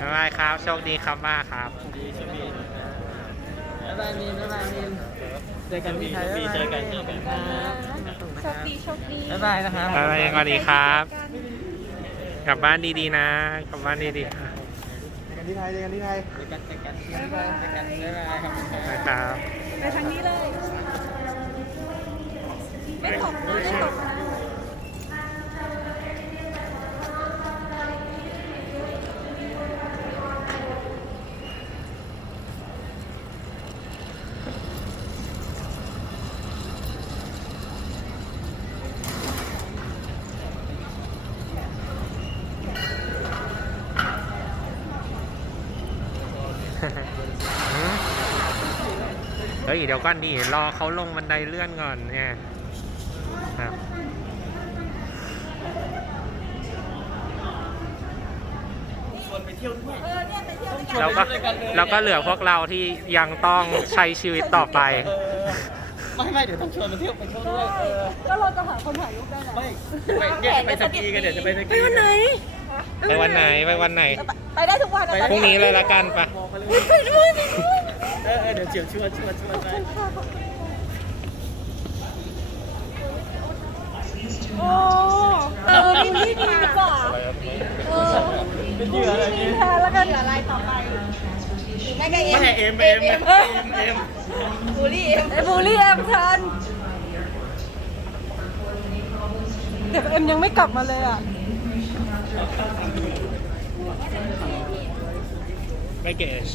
บ๊ายบายครับ โชคดีครับมากครับดีโชคดีบ๊ายบายมีนบ๊ายบายมีนเจอกันที่ไทยบ๊ายบายเจอกันเจอกันครับโชคดีโชคดีบ๊ายบายนะครับบ๊ายบายสวัสดีครับ กลับบ้านดีๆนะ กลับบ้านดีๆเจอกันที่ไทยเจอกันที่ไทยเจอกันเจอกันบ๊ายบายเจอกันบ๊ายบายครับนะครับไปทางนี้เลยไม่ตกนะไม่ตก เฮ้ยเดี๋ยวก่อนดิรอเขาลงบันไดเลื่อนก่อนเนี่ยครับชวนไปเที่ยวด้วยเออเนี่ยไปเที่ยวด้วยกันแล้วก็แล้วก็เหลือพวกเราที่ยังต้องใช้ชีวิตต่อไปเออไม่ไม่เดี๋ยวต้องชวนไปเที่ยวไปเที่ยวด้วยเออแล้วเราจะหาคนถ่ายรูปได้ไหนไม่ไปเนี่ยจะไปสกีกันเดี๋ยวจะไปสกีไปวันไหน ไปวันไหนไปวันไหน ไปได้ทุกวันอะพรุ่งนี้เลยละกันปะมองไปเลย ไปด้วยไปด้วยเออเออเดี๋ยวเจียวชวนชวนชวนไปโอ้เออพี่พี่ดีกว่าเออเป็นเหยื่ออะไรพี่นี้แทนแล้วกันอะไรต่อไปไม่กับเอ็มไม่เอ็มเอ็มเอ็มเอ็มเอ็มบูลลี่เอ็มบูลลี่เอ็มทันเด็กเอ็มยังไม่กลับมาเลยอะ ไม่เกช